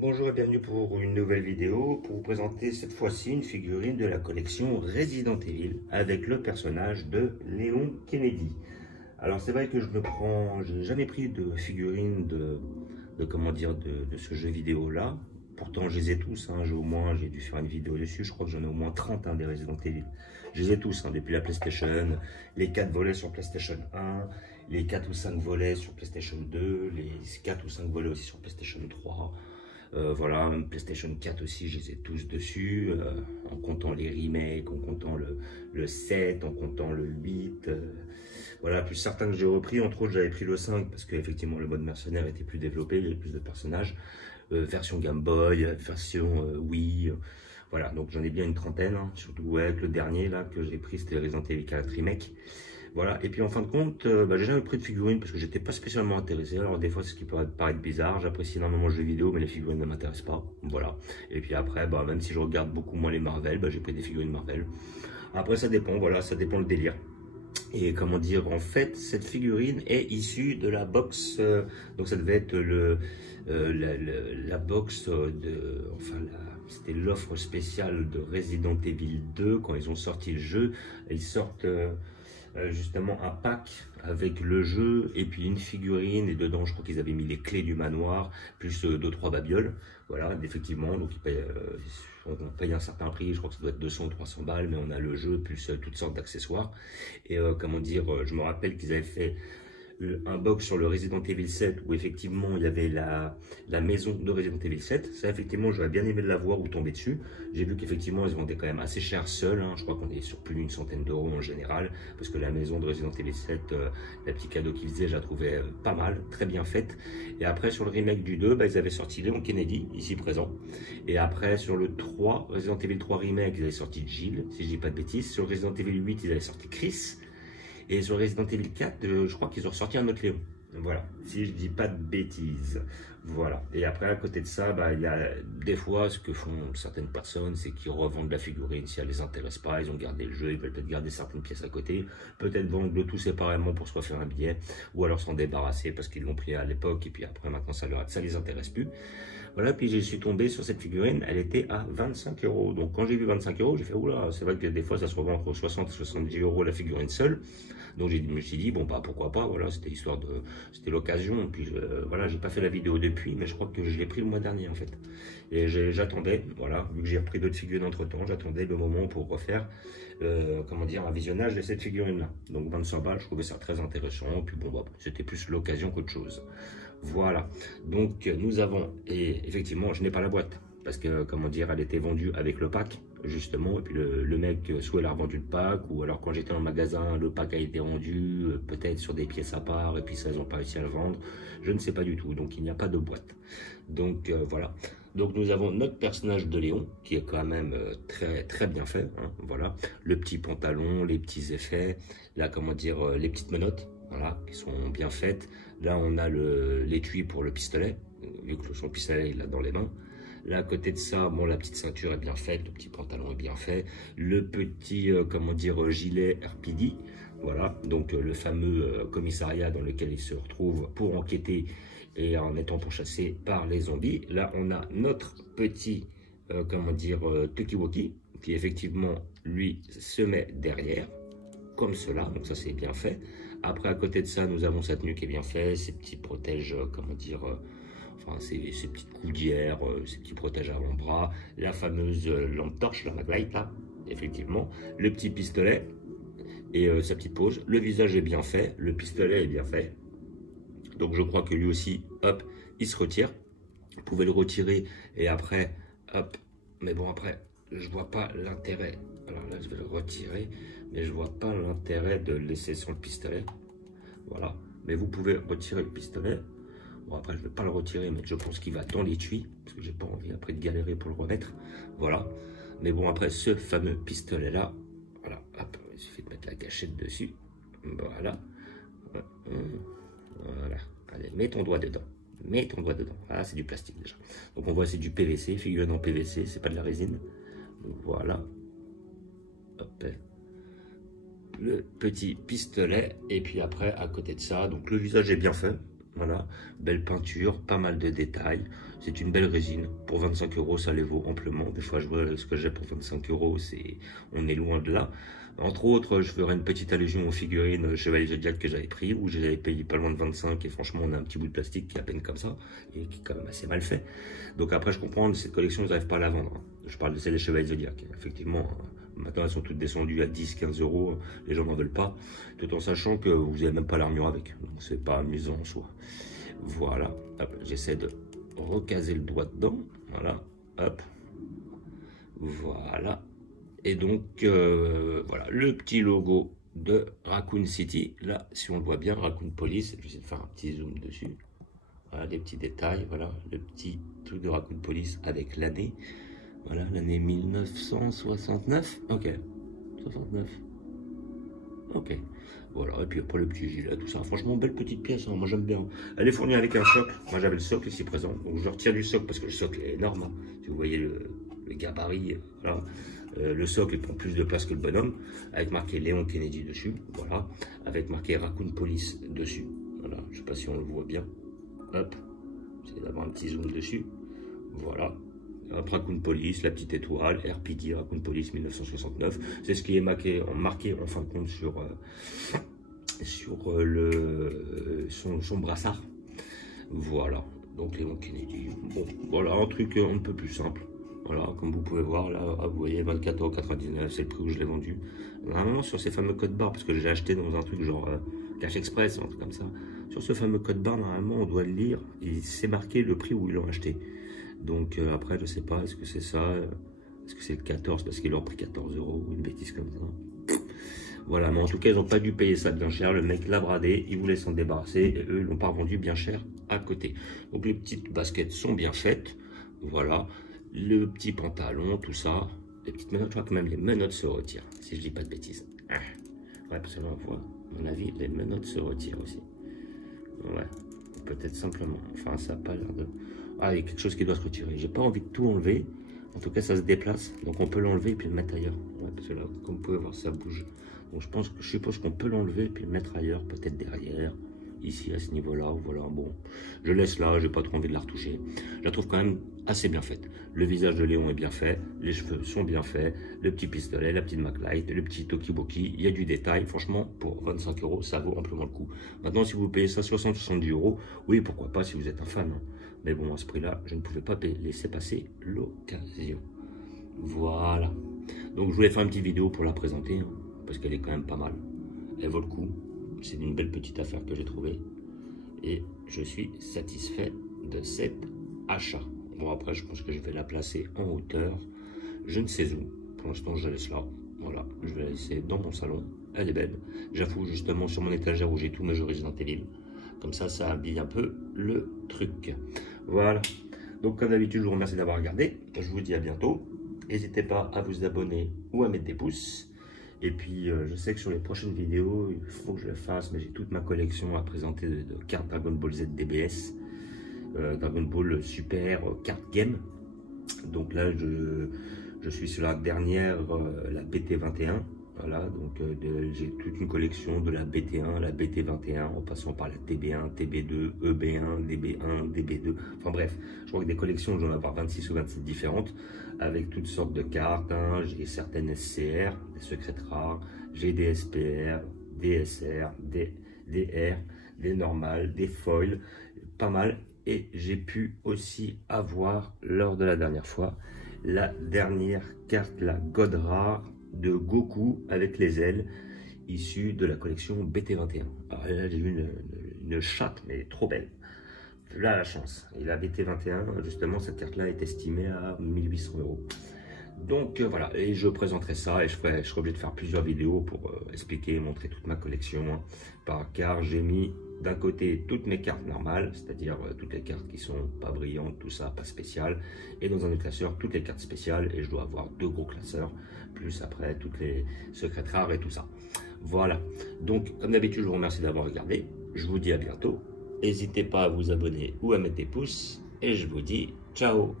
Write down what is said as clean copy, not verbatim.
Bonjour et bienvenue pour une nouvelle vidéo pour vous présenter cette fois-ci une figurine de la collection Resident Evil avec le personnage de Léon Kennedy. Alors c'est vrai que je n'ai jamais pris de figurine de ce jeu vidéo là. Pourtant je les ai tous, hein. J'ai dû faire une vidéo dessus, je crois que j'en ai au moins 30 des Resident Evil. Je les ai tous, hein, depuis la PlayStation, les 4 volets sur PlayStation 1, les 4 ou 5 volets sur PlayStation 2, les 4 ou 5 volets aussi sur PlayStation 3. Voilà, PlayStation 4 aussi, je les ai tous dessus, en comptant les remakes, en comptant le 7, en comptant le 8. Voilà, plus certains que j'ai repris, entre autres j'avais pris le 5 parce qu'effectivement le mode mercenaire était plus développé, il y avait plus de personnages. Version Game Boy, version Wii, voilà, donc j'en ai bien une trentaine, hein, surtout avec le dernier là que j'ai pris, c'était Resident Evil 4 Remake. Voilà, et puis en fin de compte, j'ai jamais pris de figurines parce que j'étais pas spécialement intéressé. Alors des fois, c'est ce qui peut paraître bizarre, j'apprécie énormément le jeu vidéo, mais les figurines ne m'intéressent pas. Voilà. Et puis après, même si je regarde beaucoup moins les Marvel, j'ai pris des figurines Marvel. Après, ça dépend, voilà, ça dépend le délire. Et comment dire, en fait, cette figurine est issue de la box, donc ça devait être la box c'était l'offre spéciale de Resident Evil 2 quand ils ont sorti le jeu. Ils sortent justement un pack avec le jeu et puis une figurine, et dedans je crois qu'ils avaient mis les clés du manoir plus 2-3 babioles. Voilà, effectivement, donc on paye un certain prix, je crois que ça doit être 200 ou 300 balles, mais on a le jeu plus toutes sortes d'accessoires. Et comment dire, je me rappelle qu'ils avaient fait un box sur le Resident Evil 7 où effectivement il y avait la maison de Resident Evil 7. Ça, effectivement, j'aurais bien aimé de la voir ou tomber dessus. J'ai vu qu'effectivement ils vendaient quand même assez cher seul, hein. Je crois qu'on est sur plus d'une centaine d'euros en général, parce que la maison de Resident Evil 7, la petite cadeau qu'ils faisaient, je la trouvais pas mal, très bien faite. Et après sur le remake du 2, ils avaient sorti Léon Kennedy, ici présent. Et après sur le 3, Resident Evil 3 remake, ils avaient sorti Jill, si je dis pas de bêtises. Sur Resident Evil 8, ils avaient sorti Chris. Et sur Resident Evil 4, je crois qu'ils ont ressorti un autre Léon. Voilà, si je dis pas de bêtises. Voilà. Et après, à côté de ça, il y a des fois, ce que font certaines personnes, c'est qu'ils revendent la figurine. Si elle les intéresse pas, ils ont gardé le jeu, ils veulent peut-être garder certaines pièces à côté, peut-être vendre le tout séparément pour se refaire un billet, ou alors s'en débarrasser parce qu'ils l'ont pris à l'époque, et puis après, maintenant, ça les intéresse plus. Voilà, puis je suis tombé sur cette figurine, elle était à 25 euros. Donc quand j'ai vu 25 euros, j'ai fait, oula, c'est vrai que des fois, ça se revend entre 60 et 70 euros la figurine seule. Donc je me suis dit, bon pourquoi pas, voilà, c'était l'occasion. Puis voilà, j'ai pas fait la vidéo depuis, mais je crois que je l'ai pris le mois dernier en fait. Et j'attendais, voilà, vu que j'ai repris d'autres figurines entre temps, j'attendais le moment pour refaire, comment dire, un visionnage de cette figurine là. Donc 25 balles, je trouvais ça très intéressant. Puis bon, c'était plus l'occasion qu'autre chose. Voilà, donc nous avons, et effectivement, je n'ai pas la boîte, parce que, comment dire, elle était vendue avec le pack, justement, et puis le mec, soit il a revendu le pack, ou alors quand j'étais dans le magasin, le pack a été rendu, peut-être sur des pièces à part, et puis ça, ils n'ont pas réussi à le vendre, je ne sais pas du tout, donc il n'y a pas de boîte. Donc voilà, donc nous avons notre personnage de Léon, qui est quand même très, très bien fait, hein, voilà, le petit pantalon, les petits effets, là, comment dire, les petites menottes, voilà, qui sont bien faites. Là, on a l'étui pour le pistolet, vu que son pistolet il l'a dans les mains. Là, à côté de ça, bon, la petite ceinture est bien faite, le petit pantalon est bien fait, le petit, comment dire, gilet RPD, voilà, donc le fameux commissariat dans lequel il se retrouve pour enquêter et en étant pourchassé par les zombies. Là, on a notre petit, comment dire, Tukiwoki, qui effectivement, lui, se met derrière, comme cela, donc ça c'est bien fait. Après, à côté de ça, nous avons sa tenue qui est bien faite, ses petits protèges, comment dire, enfin, ces petites coudières, ces petits protèges avant-bras, la fameuse lampe torche, la maglite, là, effectivement, le petit pistolet et sa petite pose. Le visage est bien fait, le pistolet est bien fait. Donc, je crois que lui aussi, hop, il se retire. Vous pouvez le retirer et après, hop, mais bon, après, je vois pas l'intérêt. Alors là, je vais le retirer, mais je vois pas l'intérêt de laisser son pistolet. Voilà, mais vous pouvez retirer le pistolet. Bon, après, je ne vais pas le retirer, mais je pense qu'il va dans l'étui, parce que j'ai pas envie après de galérer pour le remettre. Voilà, mais bon, après, ce fameux pistolet-là, voilà, hop, il suffit de mettre la gâchette dessus. Voilà, voilà, allez, mets ton doigt dedans. Mets ton doigt dedans. Ah, c'est du plastique déjà. Donc on voit c'est du PVC, figurine en PVC, c'est pas de la résine. Donc voilà. Hop. Le petit pistolet. Et puis après, à côté de ça, donc le visage est bien fait. Voilà, belle peinture, pas mal de détails. C'est une belle résine. Pour 25 €, ça les vaut amplement. Des fois, je vois ce que j'ai pour 25 €, on est loin de là. Entre autres, je ferai une petite allusion aux figurines Chevalier Zodiac que j'avais pris, où j'avais payé pas loin de 25, et franchement, on a un petit bout de plastique qui est à peine comme ça, et qui est quand même assez mal fait. Donc après, je comprends, cette collection, ils n'arrivent pas à la vendre. Je parle de celle des Chevaliers Zodiac. Effectivement, maintenant, elles sont toutes descendues à 10, 15 €. Les gens n'en veulent pas, tout en sachant que vous n'avez même pas l'armure avec. Donc, c'est pas amusant en soi. Voilà, j'essaie de recaser le doigt dedans. Voilà, hop. Voilà. Et donc, voilà, le petit logo de Raccoon City. Là, si on le voit bien, Raccoon Police. Je vais essayer de faire un petit zoom dessus. Voilà, des petits détails. Voilà, le petit truc de Raccoon Police avec l'année. Voilà, l'année 1969. Ok, 69. Ok, voilà, et puis après le petit gilet, tout ça. Franchement, belle petite pièce, hein. Moi j'aime bien. Elle est fournie avec un socle. Moi j'avais le socle ici présent, donc je retire du socle parce que le socle est énorme, hein. Si vous voyez le gabarit, voilà. Le socle il prend plus de place que le bonhomme, avec marqué Léon Kennedy dessus, voilà, avec marqué Raccoon Police dessus. Voilà, je sais pas si on le voit bien. Hop, j'essaie d'avoir un petit zoom dessus. Voilà. Raccoon Police, la petite étoile, RPD, Raccoon Police 1969. C'est ce qui est marqué en fin de compte sur son brassard. Voilà, donc Léon Kennedy. Bon, voilà, un truc un peu plus simple. Voilà, comme vous pouvez voir, là, vous voyez, 24,99 €, c'est le prix où je l'ai vendu. Normalement, sur ces fameux codes barres, parce que j'ai acheté dans un truc genre Cash Express, un truc comme ça. Sur ce fameux code barre, normalement, on doit le lire. Et c'est marqué le prix où ils l'ont acheté. Donc après, je sais pas, est-ce que c'est ça, est-ce que c'est le 14 parce qu'ils l'ont pris 14 € ou une bêtise comme ça. Voilà, mais en tout cas, ils n'ont pas dû payer ça bien cher. Le mec l'a bradé, il voulait s'en débarrasser et eux, ils l'ont pas revendu bien cher à côté. Donc les petites baskets sont bien faites. Voilà, le petit pantalon, tout ça. Les petites menottes, je crois que même les menottes se retirent, si je dis pas de bêtises. Ouais, parce que là, on voit, à mon avis, les menottes se retirent aussi. Ouais, peut-être simplement. Enfin, ça n'a pas l'air de... Ah, il y a quelque chose qui doit se retirer. J'ai pas envie de tout enlever. En tout cas, ça se déplace. Donc, on peut l'enlever et puis le mettre ailleurs. Ouais, parce que là, comme vous pouvez voir, ça bouge. Donc, je suppose qu'on peut l'enlever et puis le mettre ailleurs. Peut-être derrière. Ici, à ce niveau-là. Voilà, bon. Je laisse là. J'ai pas trop envie de la retoucher. Je la trouve quand même assez bien faite. Le visage de Léon est bien fait. Les cheveux sont bien faits. Le petit pistolet, la petite MacLight, le petit Tokiboki. Il y a du détail. Franchement, pour 25 €, ça vaut amplement le coup. Maintenant, si vous payez ça 60-70 €, oui, pourquoi pas si vous êtes un fan. Hein. Mais bon, à ce prix-là, je ne pouvais pas laisser passer l'occasion. Voilà. Donc, je voulais faire une petite vidéo pour la présenter, hein, parce qu'elle est quand même pas mal. Elle vaut le coup. C'est une belle petite affaire que j'ai trouvée. Et je suis satisfait de cet achat. Bon, après, je pense que je vais la placer en hauteur. Je ne sais où. Pour l'instant, je la laisse là. Voilà, je vais la laisser dans mon salon. Elle est belle. J'avoue justement sur mon étagère où j'ai tous mes jeux Resident Evil. Comme ça habille un peu le truc. Voilà. Donc, comme d'habitude, je vous remercie d'avoir regardé. Je vous dis à bientôt. N'hésitez pas à vous abonner ou à mettre des pouces. Et puis, je sais que sur les prochaines vidéos, il faut que je le fasse, mais j'ai toute ma collection à présenter de cartes Dragon Ball Z DBS. Dragon Ball Super Card Game. Donc là, je suis sur la dernière, la BT21. Voilà, donc j'ai toute une collection de la BT1 à la BT21 en passant par la TB1, TB2, EB1, DB1, DB2. Enfin bref, je crois que des collections, j'en ai avoir 26 ou 27 différentes avec toutes sortes de cartes. Hein. J'ai certaines SCR, des secrètes rares, j'ai des SPR, des SR, des DR, des normales, des foils, pas mal. Et j'ai pu aussi avoir, lors de la dernière fois, la dernière carte, la God Rare de Goku avec les ailes, issue de la collection BT21. Alors là, j'ai eu une chatte, mais trop belle. Là, la chance. Et la BT21, justement, cette carte-là est estimée à 1800 €. Donc voilà, et je présenterai ça et je serai obligé de faire plusieurs vidéos pour expliquer et montrer toute ma collection. Hein, car j'ai mis d'un côté toutes mes cartes normales, c'est-à-dire toutes les cartes qui sont pas brillantes, tout ça, pas spécial, et dans un autre classeur, toutes les cartes spéciales, et je dois avoir 2 gros classeurs, plus après toutes les secrètes rares et tout ça. Voilà, donc comme d'habitude, je vous remercie d'avoir regardé, je vous dis à bientôt, n'hésitez pas à vous abonner ou à mettre des pouces, et je vous dis ciao.